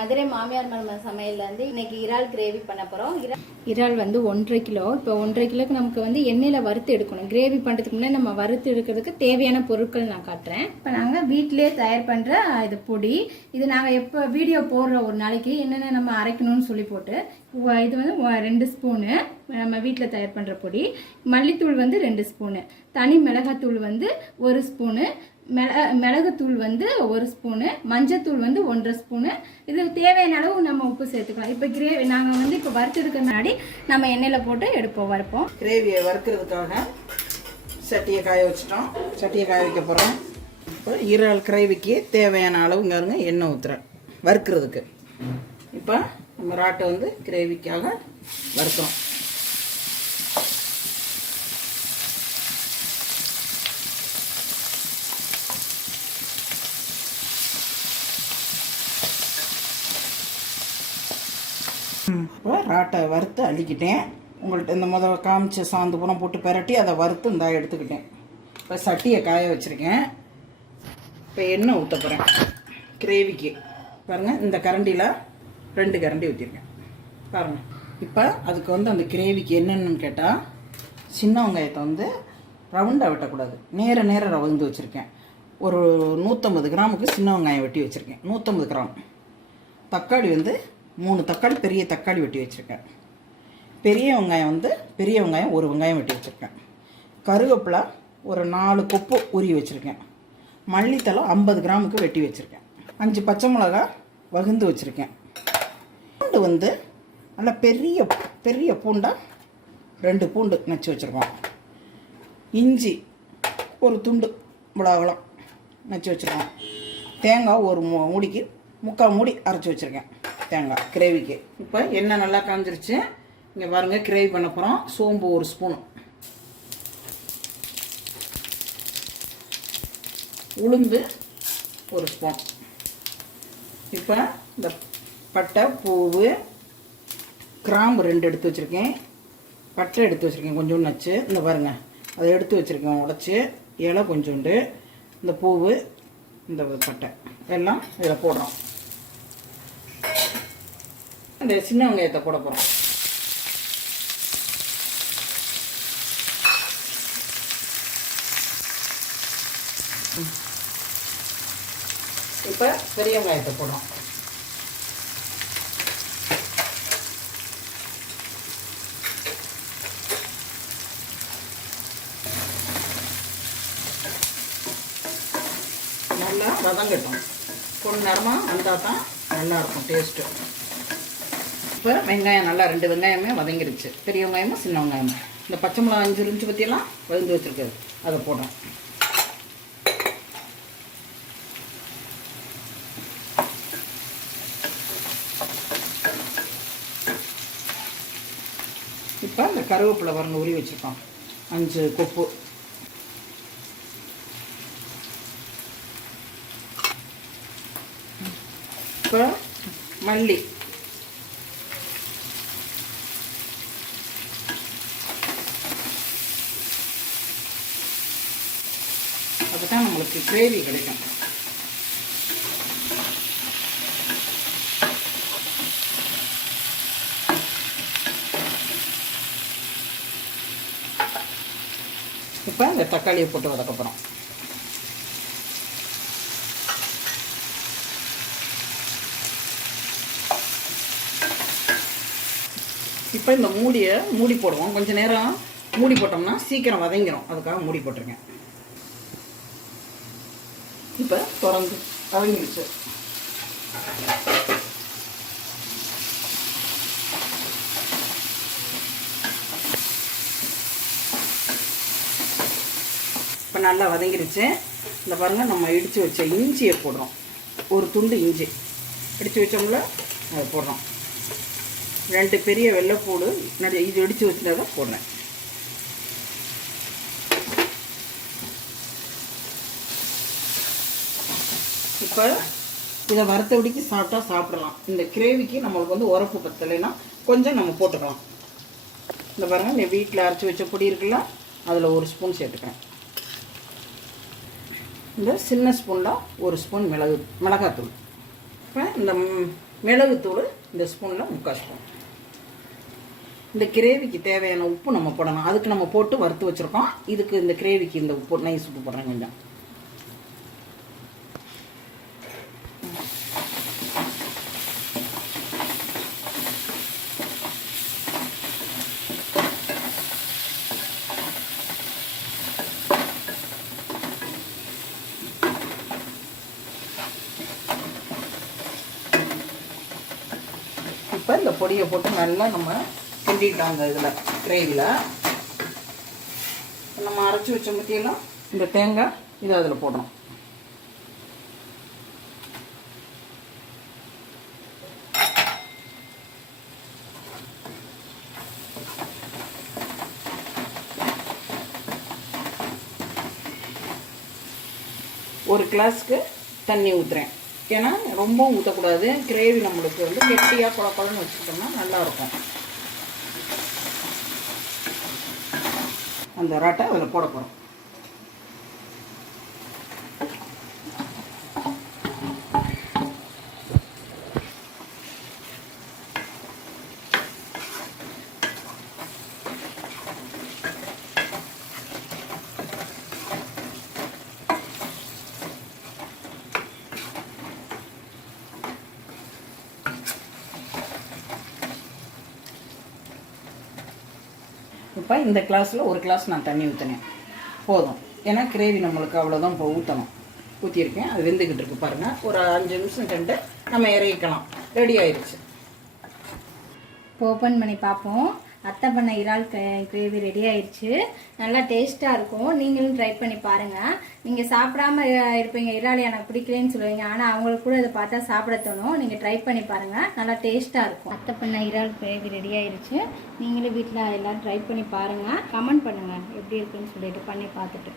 மதுரை மாமியார் மரும சமையல்ல வந்து இன்னைக்கு இறால் கிரேவி பண்ண போறோம். இறால் வந்து ஒன்றரை கிலோ. இப்போ ஒன்றரை கிலோக்கு நமக்கு வந்து எண்ணெயில வறுத்து எடுக்கணும். கிரேவி பண்றதுக்கு முன்னாடி நம்ம வறுத்து எடுக்கிறதுக்கு தேவையான பொருட்கள் நான் காட்டுறேன். இப்போ நாங்கள் வீட்டிலேயே தயார் பண்ற இது பொடி. இது நாங்கள் எப்போ வீடியோ போடுற ஒரு நாளைக்கு என்னென்ன நம்ம அரைக்கணும்னு சொல்லி போட்டு இது வந்து ரெண்டு ஸ்பூனு நம்ம வீட்டில் தயார் பண்ணுற பொடி. மல்லித்தூள் வந்து ரெண்டு ஸ்பூனு தனி மிளகாத்தூள் வந்து ஒரு ஸ்பூனு மிள மிளகுத்தூள் வந்து ஒரு ஸ்பூனு மஞ்சத்தூள் வந்து ஒன்றரை ஸ்பூனு. இது தேவையான அளவு நம்ம உப்பு சேர்த்துக்கலாம். இப்போ கிரேவி நாங்கள் வந்து இப்போ வறுத்ததுக்கு முன்னாடி நம்ம எண்ணெயில் போட்டு எடுப்போம் வறுப்போம். கிரேவியை வறுக்கிறதுக்காக சட்டியை காய வச்சிட்டோம். சட்டியை காய வைக்க போகிறோம் இப்போ ஈரல் கிரேவிக்கு தேவையான அளவுங்க இருங்க எண்ணெய் ஊற்றுறேன் வறுக்கிறதுக்கு. இப்போ நம்ம ராட்டை வந்து கிரேவிக்காக வறுத்தோம் ராட்டை வறுத்து அள்ளிக்கிட்டேன். உங்கள்கிட்ட இந்த முதல்ல காமிச்ச சாந்து பூரம் போட்டு பெரட்டி அதை வறுத்து இந்தா எடுத்துக்கிட்டேன். இப்போ சட்டியை காய வச்சுருக்கேன். இப்போ எண்ணெய் ஊற்ற போகிறேன் கிரேவிக்கு. பாருங்கள் இந்த கரண்டியில் ரெண்டு கரண்டி ஊற்றிருக்கேன் பாருங்கள் இப்போ அதுக்கு வந்து அந்த கிரேவிக்கு என்னென்னு கேட்டால் சின்ன வெங்காயத்தை வந்து ரவுண்டாக வெட்டக்கூடாது. நேர நேர ரவுந்து வச்சுருக்கேன். ஒரு நூற்றம்பது கிராமுக்கு சின்ன வெங்காயம் வெட்டி வச்சுருக்கேன். நூற்றம்பது கிராம். தக்காளி வந்து மூணு தக்காளி பெரிய தக்காளி வெட்டி வச்சுருக்கேன். பெரிய வெங்காயம் வந்து பெரிய வெங்காயம் ஒரு வெங்காயம் வெட்டி வச்சுருக்கேன். கருவேப்பிலை ஒரு நாலு கொப்பு உரி வச்சுருக்கேன். மல்லித்தலை ஐம்பது கிராமுக்கு வெட்டி வச்சுருக்கேன். அஞ்சு பச்சை மிளகா வகுந்து வச்சுருக்கேன். பூண்டு வந்து நல்லா பெரிய பெரிய பூண்டாக ரெண்டு பூண்டு நச்சு வச்சுருக்கோம். இஞ்சி ஒரு துண்டு இவ்வளோவளம் நச்சு வச்சுருக்கோம். தேங்காய் ஒரு மூடிக்கு முக்கால் மூடி அரைச்சி வச்சுருக்கேன். தேங்காய் கிரேவிக்கு. இப்போ எண்ணெய் நல்லா காஞ்சிருச்சு. இங்கே பாருங்கள் கிரேவி பண்ண போகிறோம் சோம்பு ஒரு ஸ்பூன். உளுந்து ஒரு ஸ்பூன். இப்போ இந்த பட்டை பூவு கிராம்பு ரெண்டு எடுத்து வச்சுருக்கேன். பட்டை எடுத்து வச்சுருக்கேன் கொஞ்சோண்டு நச்சு. இந்த பாருங்கள் அதை எடுத்து வச்சுருக்கேன் உடச்சி. இலை கொஞ்சோண்டு இந்த பூவு இந்த பட்டை. எல்லாம் இதில் போடுறோம். இந்த சின்ன வெங்காயத்தை போட போகிறோம் இப்போ பெரிய வெங்காயத்தை போடுறோம். நல்லா வதங்கட்டும். கொஞ்ச நேரமாக வந்தால் தான் நல்லாயிருக்கும் டேஸ்ட்டு இப்போ வெங்காயம் நல்லா ரெண்டு வெங்காயமே வதங்கிருச்சு. பெரிய வெங்காயமும் சின்ன வெங்காயமும் இந்த பச்சை மிளகா அஞ்சு இருந்துச்சு பற்றியெல்லாம் வதந்து வச்சுருக்குது அதை போடுறோம். இப்போ இந்த கருவேப்பிலை வரணும் உரி வச்சுருக்கோம். அஞ்சு கொப்பு. இப்போ மல்லி. தான் நம்மளுக்கு கிரேவி கிடைக்கும். இப்போ இந்த தக்காளியை போட்டு வதக்கப்புறம் இப்போ இந்த மூடியை மூடி போடுவோம். கொஞ்சம் நேரம் மூடி போட்டோம்னா சீக்கிரம் வதங்கிடும் அதுக்காக மூடி போட்டிருக்கேன். இப்போ திறந்து வதங்கிடுச்சு இப்போ நல்லா வதங்கிடுச்சு இந்த பாருங்கள் நம்ம இடித்து வச்ச இஞ்சியை போடுறோம். ஒரு துண்டு இஞ்சி. இடித்து வச்சோம்ல அதை போடுறோம். ரெண்டு பெரிய வெள்ளைப்பூடு நிறைய இது இடித்து வச்சுருந்ததை போடுறேன். இப்போ இதை வறுத்தபடிக்கு சாப்பிட்டா சாப்பிடலாம். இந்த கிரேவிக்கு நம்மளுக்கு வந்து உரப்பு பத்தலைன்னா கொஞ்சம் நம்ம போட்டுக்கலாம். இந்த பாருங்கள் நீ வீட்டில் அரைச்சி வச்ச பொடி இருக்குல்ல அதில் ஒரு ஸ்பூன் சேர்த்துக்கிறேன். இந்த சின்ன ஸ்பூனில் ஒரு ஸ்பூன் மிளகு மிளகாத்தூள். இப்போ இந்த மிளகுத்தூள் இந்த ஸ்பூனில் முக்கால் ஸ்பூன். இந்த கிரேவிக்கு தேவையான உப்பு நம்ம போடணும். அதுக்கு நம்ம போட்டு வறுத்து வச்சுருக்கோம். இதுக்கு இந்த கிரேவிக்கு இந்த உப்பு நைஸ் உப்பு போடுறேன் கொஞ்சம் இப்போ இந்த பொடியை போட்டு நல்லா நம்ம கிண்டிட்டாங்க இதில் கிரேவியில் நம்ம அரைச்சி வச்ச முத்தியெல்லாம் இந்த தேங்காய் இதை அதில் போடணும். ஒரு கிளாஸ்க்கு தண்ணி ஊற்றுறேன் ஏன்னா ரொம்ப ஊற்றக்கூடாது கிரேவி நம்மளுக்கு வந்து கெட்டியாக குழ குழன்னு வச்சுக்கிட்டோம்னா நல்லாயிருக்கும். அந்த ராட்டை அதில் போட போகிறோம் இப்போ இந்த கிளாஸில் ஒரு கிளாஸ் நான் தண்ணி ஊற்றினேன் போதும். ஏன்னா கிரேவி நம்மளுக்கு அவ்வளோதான் இப்போ ஊற்றணும் ஊற்றியிருக்கேன் அது வெந்துக்கிட்டு இருக்கு பாருங்கள் ஒரு அஞ்சு நிமிஷம் கண்டு நம்ம இறக்கிக்கலாம். ரெடி ஆயிடுச்சு இப்போ ஓப்பன் பண்ணி பார்ப்போம். அத்தை பண்ண இறால் கிரேவி ரெடி ஆயிடுச்சு நல்லா டேஸ்ட்டாக இருக்கும். நீங்களும் ட்ரை பண்ணி பாருங்கள் நீங்கள் சாப்பிடாம இருப்பீங்க. இறால் எனக்கு பிடிக்கலன்னு சொல்லுவீங்க. ஆனால் அவங்களுக்கு கூட இதை பார்த்தா சாப்பிட தோணும். நீங்கள் ட்ரை பண்ணி பாருங்கள் நல்லா டேஸ்ட்டாக இருக்கும். அத்தை பண்ண இறால் கிரேவி ரெடி ஆயிடுச்சு நீங்களும் வீட்டில் எல்லோரும் ட்ரை பண்ணி பாருங்கள் கமெண்ட் பண்ணுங்கள் எப்படி இருக்குன்னு சொல்லிட்டு பண்ணி பார்த்துட்டு.